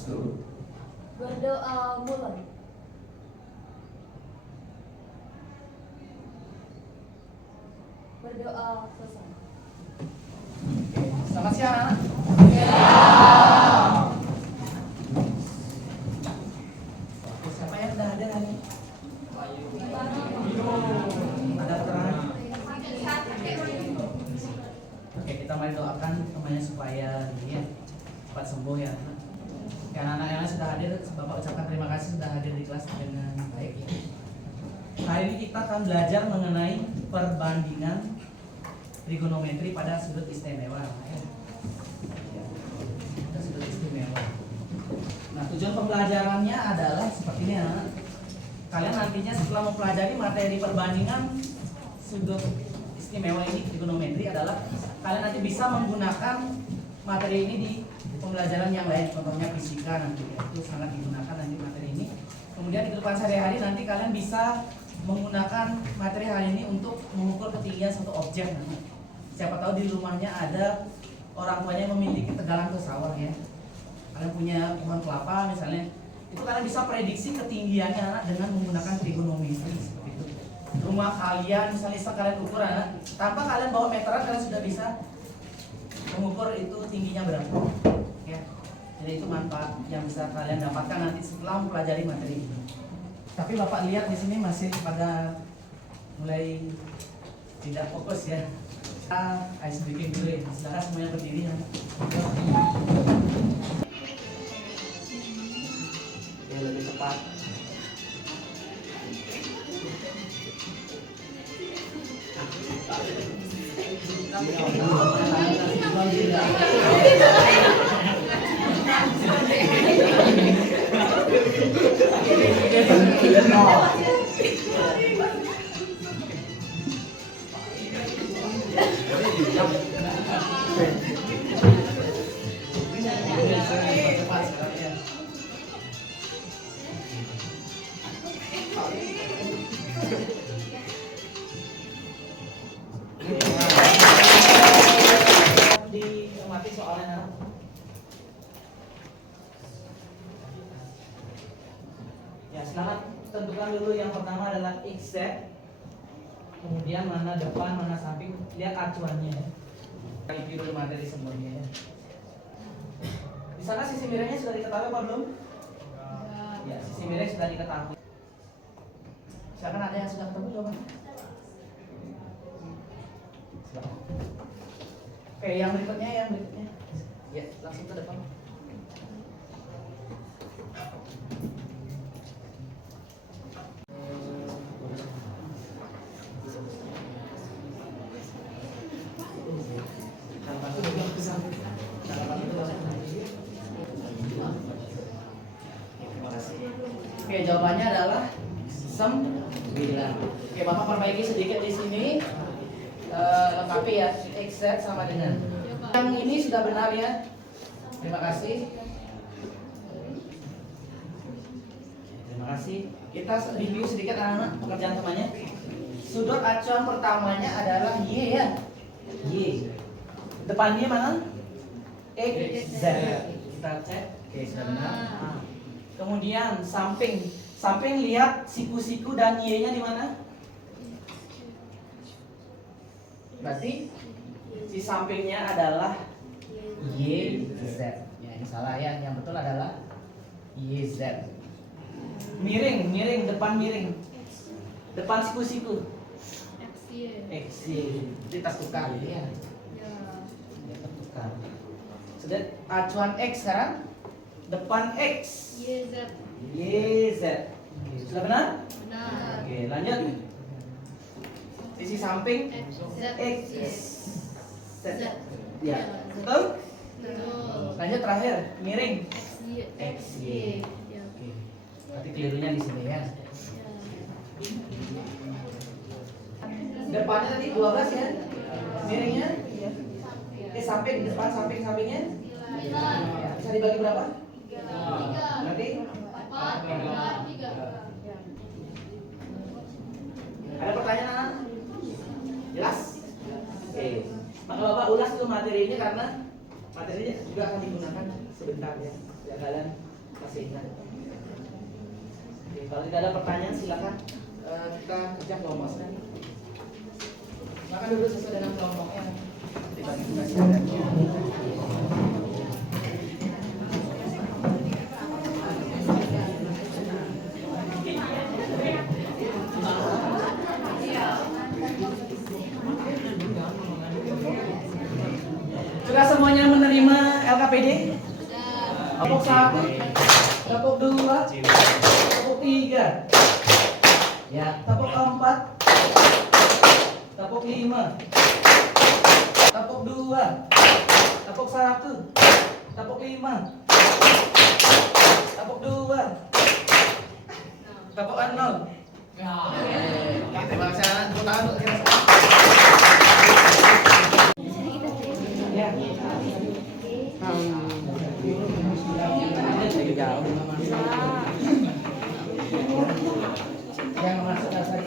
Berdoa mulai. Berdoa selesai. Selamat siang anak. Siapa yang udah ada hari? Ada terang. Oke, kita mari doakan temannya supaya dia cepat sembuh ya. Ya, anak-anak yang sudah hadir, Bapak ucapkan terima kasih sudah hadir di kelas dengan baik ya. Hari ini kita akan belajar mengenai perbandingan trigonometri pada sudut istimewa. Sudut istimewa. Nah, tujuan pembelajarannya adalah seperti ini anak. Kalian nantinya setelah mempelajari materi perbandingan sudut istimewa ini trigonometri adalah kalian nanti bisa menggunakan materi ini di pembelajaran yang lain, contohnya fisika nanti ya. Itu sangat digunakan nanti materi ini. Kemudian di kehidupan sehari-hari nanti kalian bisa menggunakan materi hari ini untuk mengukur ketinggian suatu objek nanti. Siapa tahu di rumahnya ada orang tuanya yang memiliki tegalan ke sawah ya. Kalian punya pohon kelapa misalnya, itu kalian bisa prediksi ketinggiannya anak dengan menggunakan trigonometri seperti itu. Rumah kalian misalnya kalian ukur anak, tanpa kalian bawa meteran kalian sudah bisa mengukur itu tingginya berapa. Ya. Jadi itu manfaat yang bisa kalian dapatkan nanti setelah mempelajari materi ini. Tapi Bapak lihat di sini masih pada mulai tidak fokus ya. Ice breaking dulu ya. Silakan semuanya berdiri ya. Ya, lebih cepat. Diamati soalnya. Ya, silakan tentukan dulu yang pertama adalah XZ. Kemudian mana depan, mana samping, lihat acuannya ya. Review dulu materi sebelumnya ya. Di sana sisi miringnya sudah diketahui apa belum? Ya, sisi miring sudah diketahui. Silakan ada yang sudah ketemu jawabannya? Silakan. Oke, yang berikutnya. Ya, langsung ke depan. Oke, jawabannya adalah 9. Oke, Bapak perbaiki sedikit di sini. Lengkapi ya, XZ sama dengan. Yang ini sudah benar ya. Terima kasih. Terima kasih. Kita review sedikit anak-anak pekerjaan temannya. Sudut acuan pertamanya adalah Y ya. Y. Depannya mana? XZ. Kita cek. Oke, sudah benar. Kemudian samping lihat siku-siku dan Y-nya di mana? Berarti si sampingnya adalah YZ. Ya, ini salah ya. Yang betul adalah YZ. Miring, depan miring. Depan siku-siku. XY. Kita tukar ya. Kita tukar. Sudah acuan X sekarang. Depan X. YZ. Sudah benar? Benar. Oke, lanjut. Sisi samping X. Z. Ya, betul? Lanjut terakhir, miring. XY. Oke. Berarti kelirunya di sini ya. Depannya tadi 12 ya. Miringnya? Samping, depan sampingnya? Ya, bisa dibagi berapa? 3. Berarti 4, 3. Ada pertanyaan? Jelas? Oke. Maka Bapak ulas dulu materi ini karena materinya juga akan digunakan sebentar ya. Ya kalian Masih ingat? Oke, kalau tidak ada pertanyaan silakan kita kerja kelompok sekarang. Makan dulu sesuai dengan kelompoknya. Dibagi tugas ada. Sudah semuanya menerima LKPD? Kelompok 1, kelompok 2, kelompok 3. Ya, kelompok 4, kelompok 5, kelompok 2, kelompok 1, kelompok 5, kelompok 2, kelompok 0. Terima kasih. Tepuk tangan untuk kita semua. Ya. Yang masuk dasar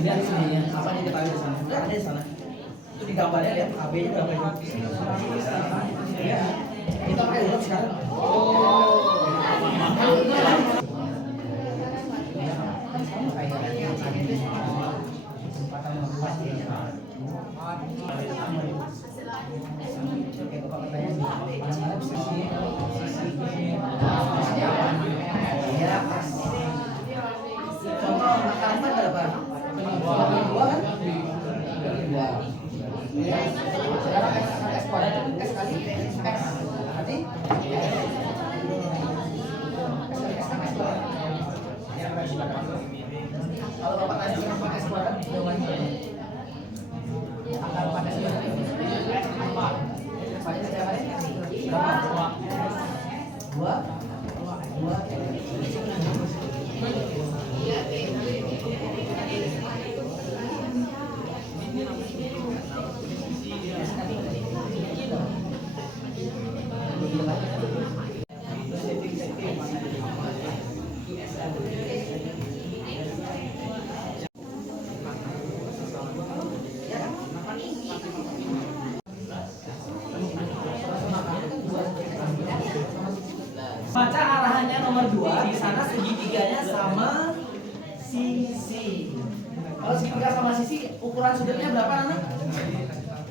lihat sini ya, apa yang diketahui di sana? Lihat ada di sana. Itu di gambarnya lihat AB-nya berapa itu? Ya. Kita pakai dulu sekarang. Contoh angka berapa? 2 kan? 2. Ya. Sekarang x kuadrat itu x kali x. Berarti kalau Bapak tanya kenapa x kuadrat, jawabannya angka 4x kuadrat. X setiap hari berapa? 2. Baca arahannya nomor 2, di sana segitiganya sama sisi. Kalau segitiga sama sisi, ukuran sudutnya berapa anak?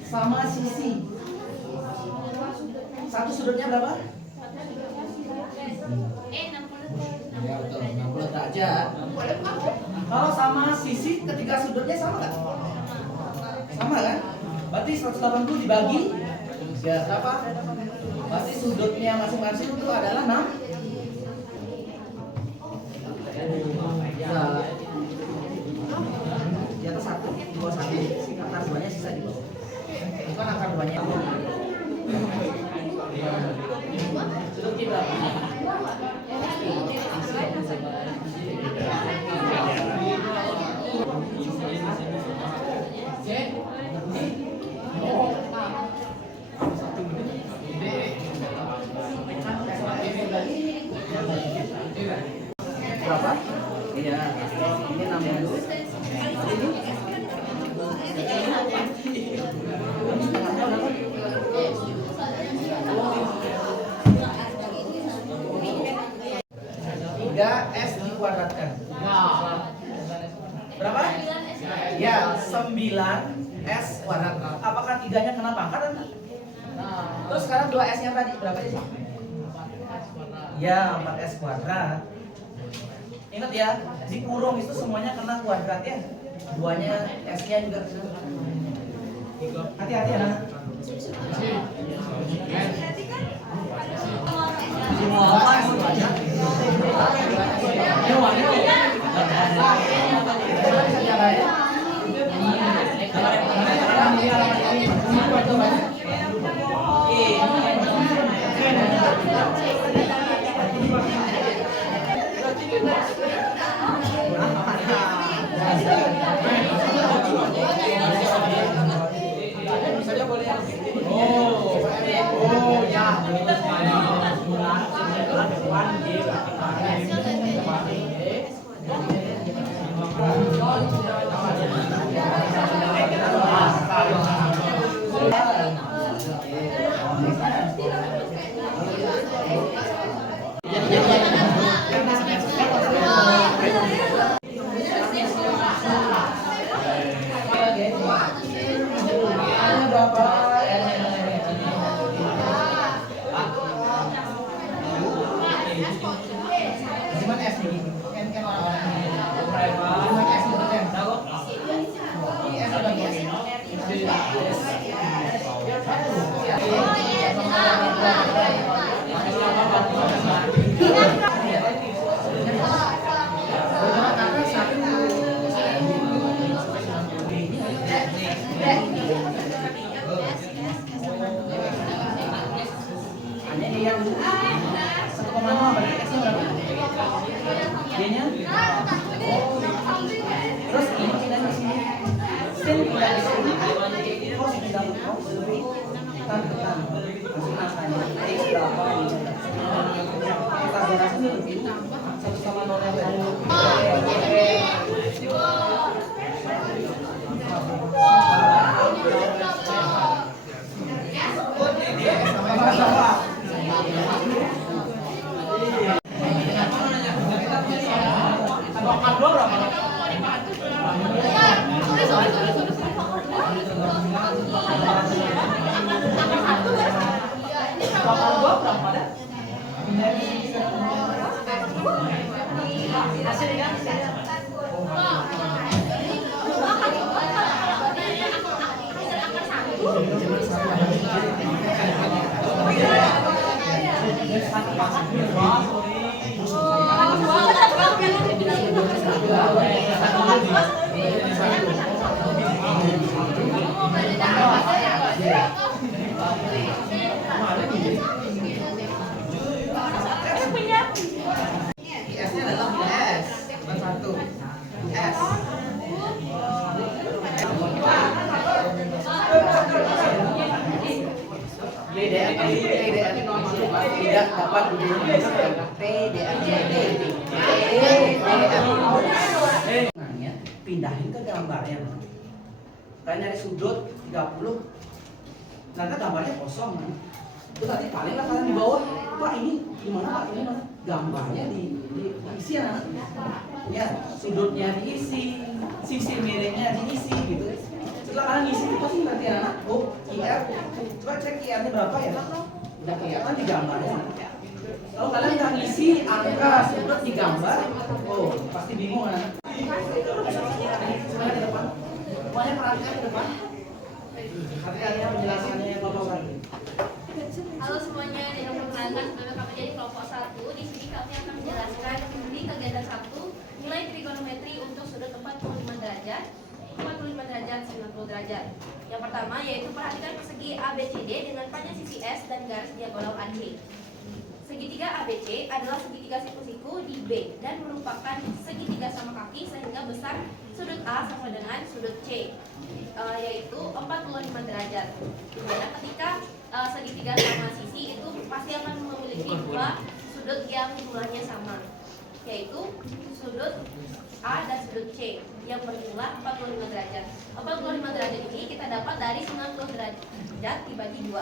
Sama sisi. Satu sudutnya berapa? Ya betul, 60 derajat. Kalau sama sisi, ketiga sudutnya sama nggak? Sama kan? Berarti 180 dibagi ya berapa? Berarti sudutnya masing-masing itu adalah 6. Ya. Di atas 1, di bawah 1. Angka 2-nya sisa di bawah. Bukan angka 2-nya. Sudutnya berapa? Berapa? Iya, ini 60. Ini 3S dikuadratkan. Berapa? Ya, 9S kuadrat. Apakah 3-nya kena pangkat? Terus sekarang 2S-nya tadi berapa sih? Ya, 4S kuadrat. Ingat ya, di kurung itu semuanya kena kuadrat ya. 2-nya S-nya juga. Hati-hati ya, anak. Semua apa? tidak dapat pindahin ke gambarnya. Kalian nyari sudut 30, ternyata gambarnya kosong kan. Terus nanti palinglah kalian di bawah, Pak ini gimana Pak, ini mana? Gambarnya diisi ya, ya sudutnya diisi, sisi miringnya diisi gitu. Setelah kalian ngisi itu pasti nanti anak, oh IR, coba cek IR-nya berapa ya? Udah kelihatan di gambarnya. Kalau kalian nggak ngisi angka sudut di gambar, oh pasti bingung anak. Semuanya ke depan, semuanya perhatikan ke depan. Hati-hati penjelasannya kelompok satu. Halo semuanya, dengan perkenalkan kami jadi kelompok 1. Di sini kami akan menjelaskan di kegiatan 1 nilai trigonometri untuk sudut 45 derajat, 90 derajat. Yang pertama yaitu perhatikan persegi ABCD dengan panjang sisi S dan garis diagonal AC. Segitiga ABC adalah segitiga siku-siku di B dan merupakan segitiga sama kaki sehingga besar sudut A sama dengan sudut C, yaitu 45 derajat. Dimana ketika segitiga sama sisi itu pasti akan memiliki dua sudut yang jumlahnya sama, yaitu sudut A dan sudut C yang berjumlah 45 derajat. 45 derajat ini kita dapat dari 90 derajat dibagi 2.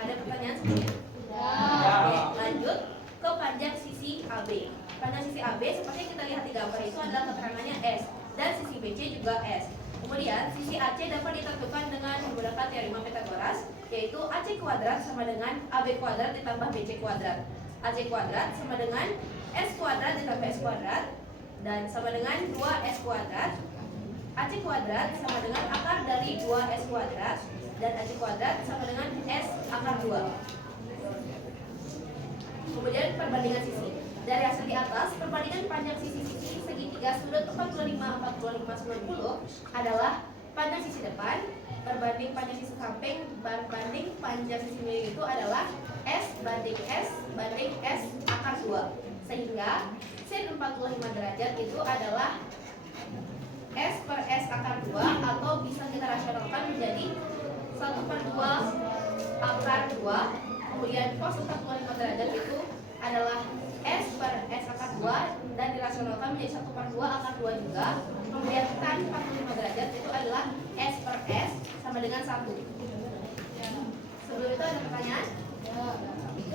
Ada pertanyaan sebelumnya? Oke, lanjut ke panjang sisi AB. Panjang sisi AB seperti yang kita lihat di gambar itu adalah keterangannya S dan sisi BC juga S. Kemudian sisi AC dapat ditentukan dengan menggunakan teorema Pythagoras, yaitu AC kuadrat sama dengan AB kuadrat ditambah BC kuadrat. AC kuadrat sama dengan S kuadrat ditambah S kuadrat dan sama dengan 2S kuadrat. AC kuadrat sama dengan akar dari 2S kuadrat dan AC kuadrat sama dengan S akar 2. Kemudian perbandingan sisi. Dari hasil di atas, perbandingan panjang sisi-sisi segitiga sehingga sudut 45, 45, 90 adalah panjang sisi depan berbanding panjang sisi samping berbanding panjang sisi miring itu adalah S banding S banding S akar 2. Sehingga sin 45 derajat itu adalah S per S akar 2 atau bisa kita rasionalkan menjadi 1/2 akar 2. Kemudian cos 45 derajat itu adalah S per S akar 2 dan dirasionalkan menjadi 1/2 akar 2 juga. Kemudian tan 45 derajat itu adalah S per S sama dengan 1. Sebelum itu ada pertanyaan?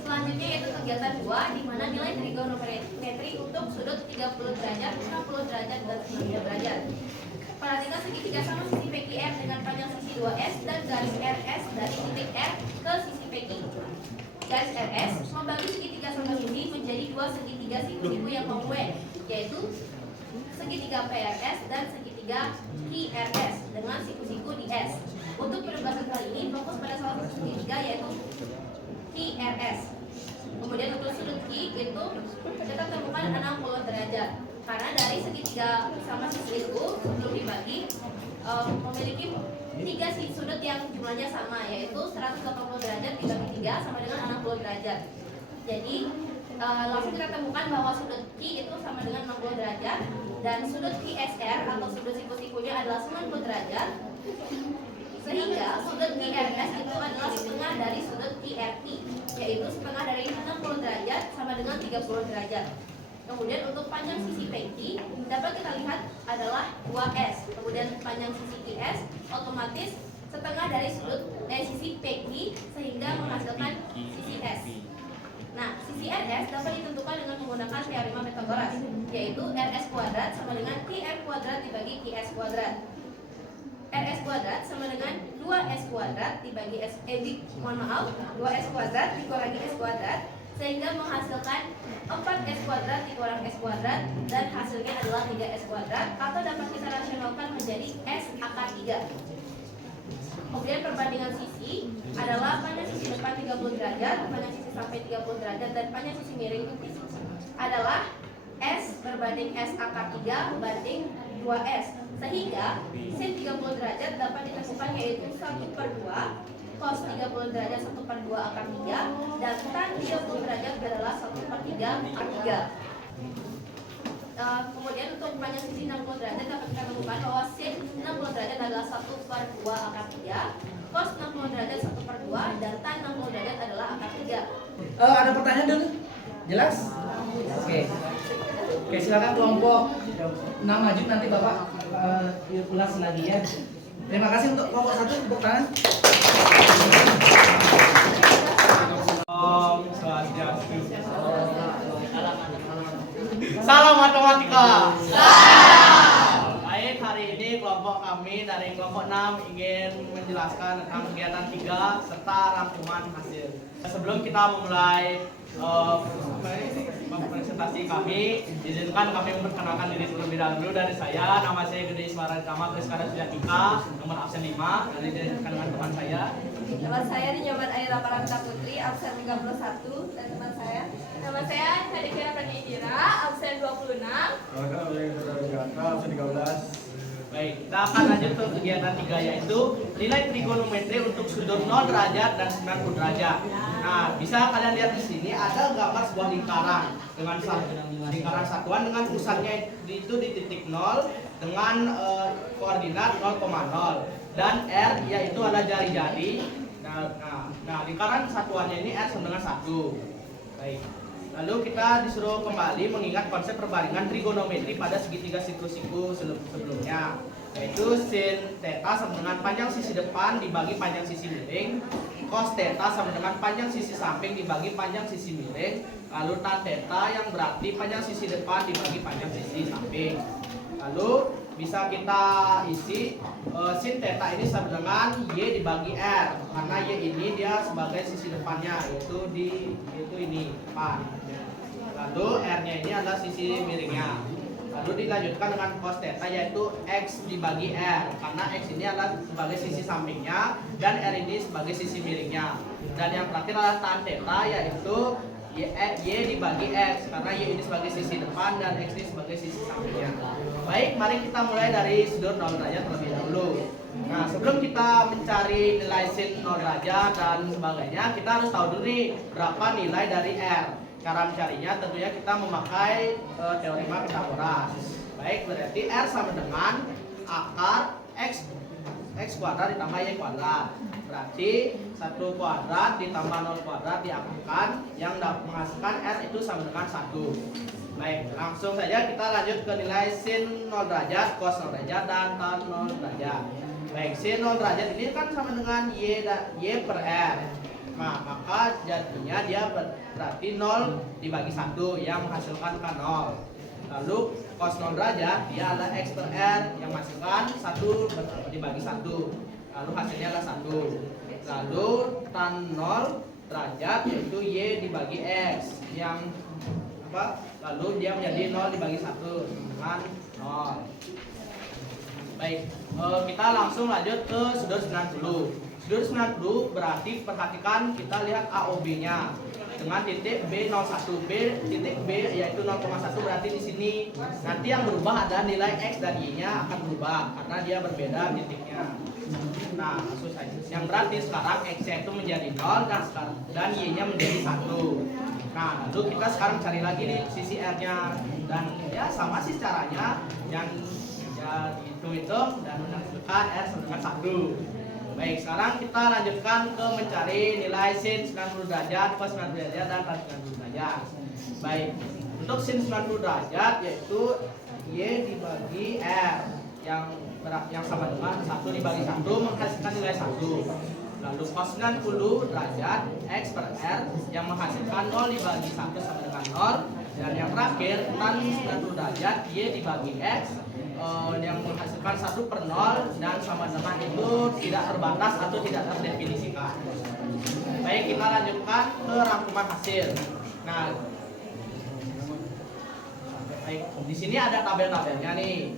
Selanjutnya yaitu kegiatan 2 di mana nilai trigonometri untuk sudut 30 derajat, 60 derajat, dan 90 derajat. Perhatikan segitiga sama sisi PQR dengan panjang sisi 2S dan garis RS dari titik R ke sisi PQ. Garis RS membagi segitiga sama sisi menjadi dua segitiga siku-siku yang kongruen, yaitu segitiga PRS dan segitiga QRS dengan siku-siku di S. Untuk penugasan kali ini fokus pada salah satu segitiga yaitu QRS. Kemudian untuk sudut Q itu kita temukan 60 derajat. Karena dari segitiga sama sisi itu sebelum dibagi memiliki 3 sudut yang jumlahnya sama, yaitu 180 derajat dibagi 3 sama dengan 60 derajat. Jadi langsung kita temukan bahwa sudut Q itu sama dengan 60 derajat dan sudut QSR atau sudut siku-sikunya adalah 90 derajat. Sehingga sudut QRS itu adalah setengah dari sudut QRT, yaitu setengah dari 60 derajat sama dengan 30 derajat. Kemudian untuk panjang sisi PQ dapat kita lihat adalah 2S. Kemudian panjang sisi QS otomatis setengah dari sisi PQ sehingga menghasilkan sisi S. Nah, sisi RS dapat ditentukan dengan menggunakan teorema Pythagoras, yaitu RS kuadrat sama dengan QR kuadrat dibagi QS kuadrat. RS kuadrat sama dengan 2S kuadrat dibagi 2S kuadrat dikurangi S kuadrat sehingga menghasilkan 4S kuadrat dikurang S kuadrat dan hasilnya adalah 3S kuadrat atau dapat kita rasionalkan menjadi S akar 3. Kemudian perbandingan sisi adalah panjang sisi depan 30 derajat, panjang sisi samping 30 derajat dan panjang sisi miring adalah S berbanding S akar 3 banding 2S. Sehingga sin 30 derajat dapat ditemukan yaitu 1/2 cos 30 derajat 1/2 akar 3 dan tan 30 derajat adalah 1/3 akar 3. Kemudian untuk panjang sisi 60 derajat dapat kita temukan bahwa sin 60 derajat adalah 1/2 akar 3, cos 60 derajat 1/2 dan tan 60 derajat adalah akar 3. Ada pertanyaan dulu? Jelas? Oke. Oke, silakan kelompok 6 maju nanti Bapak ulas lagi ya. Terima kasih untuk kelompok 1 tepuk tangan. Salam matematika. Salam. Baik, hari ini kelompok kami dari kelompok 6 ingin menjelaskan tentang kegiatan 3 serta rangkuman hasil. Sebelum kita memulai presentasi kami, izinkan kami memperkenalkan diri terlebih dahulu. Dari saya, nama saya Gede Iswara Tama Kriskara Sujatika, nomor absen 5, dan dijelaskan dengan teman saya. Nama saya Dinyoman Aira Paramita Putri, absen 31, dan teman saya. Nama saya Hadikira Pranidira, absen 26. Absen 13. Baik, kita akan lanjut ke kegiatan 3 yaitu nilai trigonometri untuk sudut 0 derajat dan 90 derajat. Nah, bisa kalian lihat di sini ada gambar sebuah lingkaran dengan lingkaran satuan dengan pusatnya itu di titik 0 dengan koordinat 0,0 dan R yaitu ada jari-jari. Nah, lingkaran satuannya ini R sama dengan 1. Baik. Lalu kita disuruh kembali mengingat konsep perbandingan trigonometri pada segitiga siku-siku sebelumnya, yaitu sin theta sama dengan panjang sisi depan dibagi panjang sisi miring, cos theta sama dengan panjang sisi samping dibagi panjang sisi miring, lalu tan theta yang berarti panjang sisi depan dibagi panjang sisi samping. Lalu bisa kita isi sin theta ini sama dengan Y dibagi R, karena Y ini dia sebagai sisi depannya, yaitu ini depan. Lalu R-nya ini adalah sisi miringnya. Lalu dilanjutkan dengan cos theta yaitu X dibagi R, karena X ini adalah sebagai sisi sampingnya dan R ini sebagai sisi miringnya. Dan yang terakhir adalah tan theta yaitu Y dibagi X, karena Y ini sebagai sisi depan dan X ini sebagai sisi sampingnya. Baik, mari kita mulai dari sudut 0 derajat terlebih dahulu. Nah, sebelum kita mencari nilai sin 0 derajat dan sebagainya, kita harus tahu dulu nih berapa nilai dari R. Cara mencarinya tentunya kita memakai teorema Pythagoras. Baik, berarti R sama dengan akar X kuadrat ditambah Y kuadrat. Berarti 1 kuadrat ditambah 0 kuadrat diakarkan, yang menghasilkan R itu sama dengan 1. Baik, langsung saja kita lanjut ke nilai sin 0 derajat, cos 0 derajat, dan tan 0 derajat. Baik, sin 0 derajat ini kan sama dengan Y per R. Nah, maka jadinya dia berarti 0 dibagi 1 yang menghasilkan kan 0. Lalu cos 0 derajat dia adalah X per R yang menghasilkan 1 dibagi 1. Lalu hasilnya adalah 1. Lalu tan 0 derajat yaitu Y dibagi X yang lalu dia menjadi 0 dibagi 1 dengan 0. Baik, kita langsung lanjut ke sudut 90. Sudut 90 berarti perhatikan kita lihat AOB nya dengan titik B01. Titik B yaitu 0,1 berarti di sini nanti yang berubah adalah nilai X dan Y nya akan berubah karena dia berbeda titiknya. Nah, maksud saya yang berarti sekarang X nya itu menjadi 0 dan Y nya menjadi 1. Nah, lalu kita sekarang cari lagi nih sisi R-nya dan ya sama sih caranya, yang ya hitung-hitung dan menghasilkan R sama dengan 1. Baik, sekarang kita lanjutkan ke mencari nilai sin 90 derajat, cos 90 derajat, dan tan 90 derajat. Baik, untuk sin 90 derajat yaitu Y dibagi R yang sama dengan 1 dibagi 1 menghasilkan nilai 1. Lalu cos 90 derajat X per R yang menghasilkan 0 dibagi 1 sama dengan 0. Dan yang terakhir tan 90 derajat Y dibagi X yang menghasilkan 1 per 0 dan sama dengan itu tidak terbatas atau tidak terdefinisikan. Baik, kita lanjutkan ke rangkuman hasil. Nah, baik, di sini ada tabel-tabelnya nih.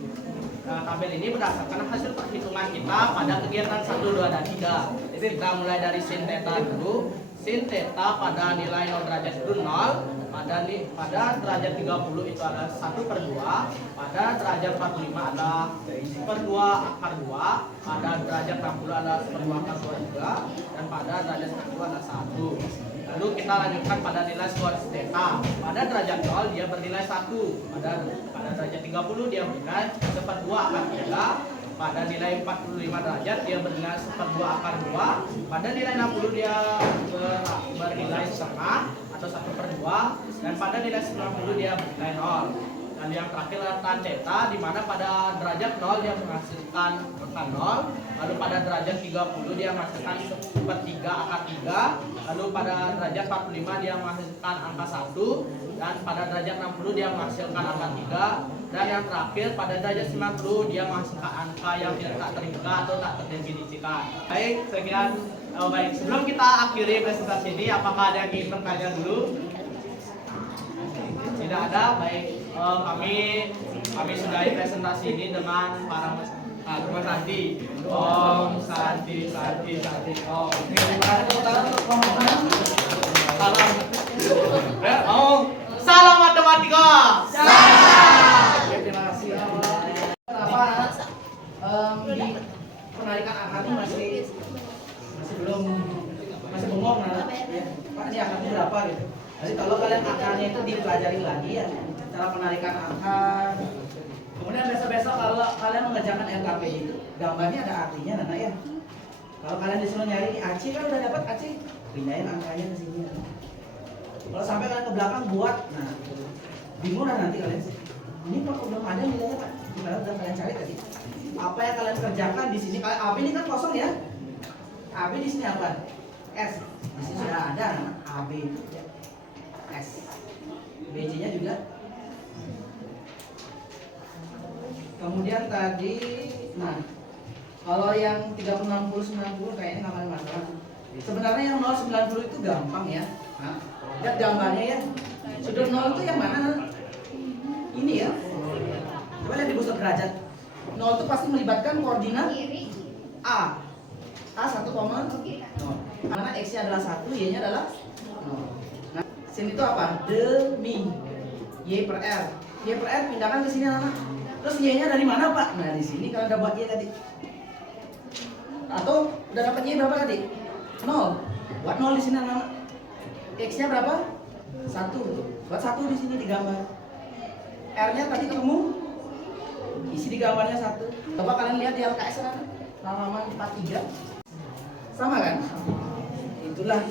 Nah, tabel ini berdasarkan hasil perhitungan kita pada kegiatan 1, 2, dan 3. Jadi kita mulai dari sin theta dulu. Sin theta pada nilai 0 derajat itu 0, pada derajat 30 itu adalah 1 per 2, pada derajat 45 adalah 1 per 2 akar 2, pada derajat 60 adalah 1 per 2 akar 2 juga, dan pada derajat 90 adalah 1. Lalu kita lanjutkan pada nilai cos theta. Pada derajat 0 dia bernilai 1. Pada derajat 30 dia bernilai 1 per 2 akar 3. Pada nilai 45 derajat dia bernilai 1 per 2 akar 2. Pada nilai 60 dia bernilai setengah atau 1 per 2. Dan pada nilai 90 dia bernilai 0. Dan yang terakhir adalah tan theta, di mana pada derajat 0 dia menghasilkan angka 0. Lalu pada derajat 30 dia menghasilkan 1 per 3 akar 3. Lalu pada derajat 45 dia menghasilkan angka 1. Dan pada derajat 60 dia menghasilkan angka 3. Dan yang terakhir pada derajat 90 dia menghasilkan angka yang tidak terhingga atau tak terdefinisikan. Baik, sekian. Baik, sebelum kita akhiri presentasi ini, apakah ada yang ingin bertanya dulu? Tidak ada. Baik, kami sudahi presentasi ini dengan para Mas Santi. Om Santi Santi Santi. Om. Salam matematika. Terima kasih. Kenapa di penarikan akar ini masih belum bengong nah? Ya. Pak, ini akarnya berapa gitu? Jadi kalau kalian akarnya itu dipelajari lagi ya, cara penarikan akar. Kemudian besok-besok kalau kalian mengerjakan LKP itu, gambarnya ada artinya Nana ya. Kalau kalian disuruh nyari AC kan udah dapat AC, pindahin angkanya ke sini. Kalau sampai kalian ke belakang buat, nah bingung lah nanti kalian. Ini kok belum ada nilainya Pak, gimana udah kalian cari tadi? Apa yang kalian kerjakan di sini? Kalian AB ini kan kosong ya. AB di sini apa? S. Di sini sudah ada AB itu ya. S. BC-nya juga. Kemudian tadi, nah kalau yang 30, 60, 90 kayaknya nggak ada masalah. Sebenarnya yang 0, 90 itu gampang ya. Nah, lihat gambarnya ya. Sudut 0 itu yang mana? Ini ya. Coba lihat di pusat derajat. 0 itu pasti melibatkan koordinat A. A 1, 0. Mana X-nya adalah 1, Y-nya adalah 0. Nah, sin itu apa? Demi Y per R. Y per R pindahkan ke sini anak. Terus Y-nya dari mana Pak? Nah di sini kalau dapat Y tadi. Atau udah dapat Y berapa tadi? 0. Buat 0 di sini anak. X-nya berapa? 1. Buat 1 di sini digambar. R-nya tadi ketemu. Isi di gambarnya 1. Coba kalian lihat di LKS sana. Halaman 43. Sama kan? Itulah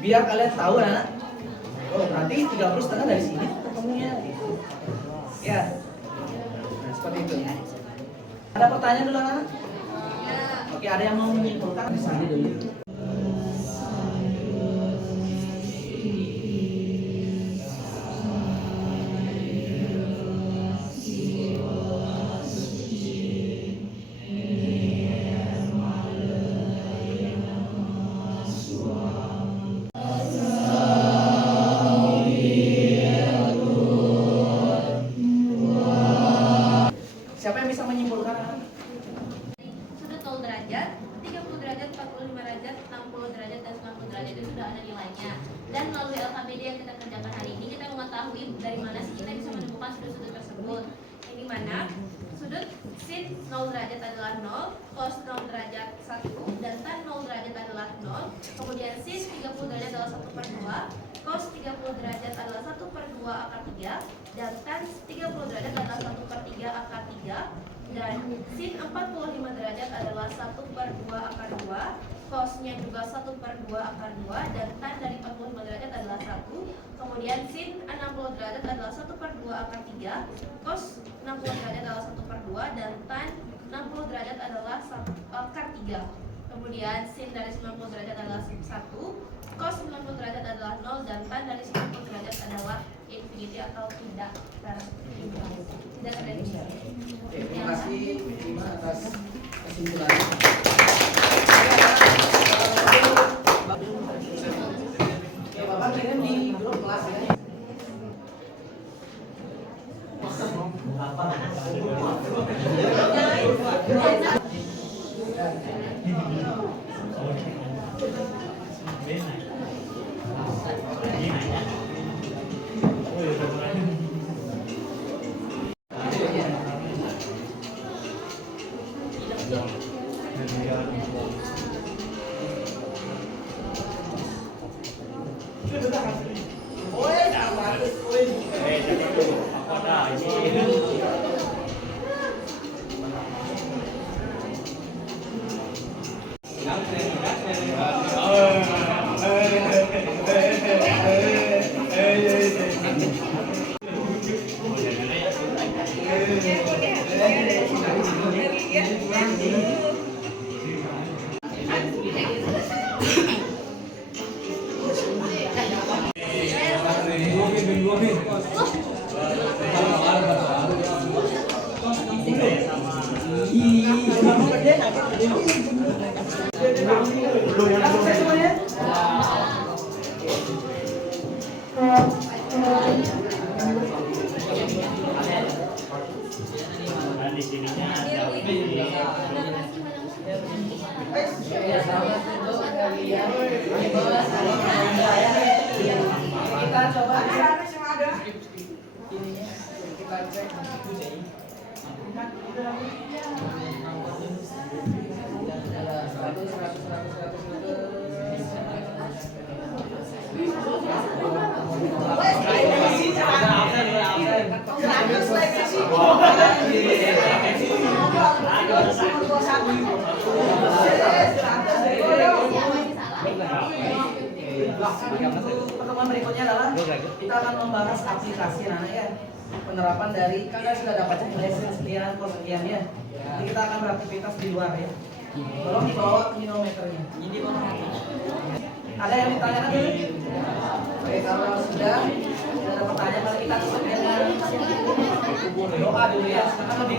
biar kalian tahu anak. Oh berarti 30,5 dari sini ketemunya. Ya. Nah, seperti itu. Ada pertanyaan dulu anak? Oke, ada yang mau menyimpulkan? Di sana dulu. Siapa yang bisa menyimpulkan? Sudut 0 derajat, 30 derajat, 45 derajat, 60 derajat, dan 90 derajat itu sudah ada nilainya. Dan melalui LKBD yang kita kerjakan hari ini, kita mengetahui dari mana sih kita bisa menemukan sudut-sudut tersebut. Yang dimana sudut sin 0 derajat adalah 0, cos 0 derajat 1, dan tan 0 derajat adalah 0. Kemudian sin 30 derajat adalah 1/2, cos 30 derajat adalah 1/2 akar 3, dan tan 30 derajat adalah 1/3 akar 3, dan sin 45 derajat adalah 1/2 akar 2, cosnya juga 1/2 akar 2, dan tan dari 45 derajat adalah 1. Kemudian sin 60 derajat adalah 1/2 akar 3, cos 60 derajat adalah 1/2, dan tan 60 derajat adalah akar 3. Kemudian sin dari 90 derajat adalah 1, cos 90 derajat adalah 0, dan tan dari 90 derajat adalah infinity atau tidak ada di sini. Oke, terima kasih Bima atas kesimpulannya. Ya, Bapak kirim di grup kelas ya. Kita coba kita cek. Pertemuan berikutnya adalah kita akan membahas aplikasi anak ya, penerapan dari kalian sudah dapat lesson sekian sekian ya. Jadi kita akan beraktivitas di luar ya. Tolong dibawa manometernya. Ini bawah. Ada yang ditanyakan dulu? Oke, kalau sudah ada pertanyaan, mari kita tutup dengan doa dulu ya. Karena lebih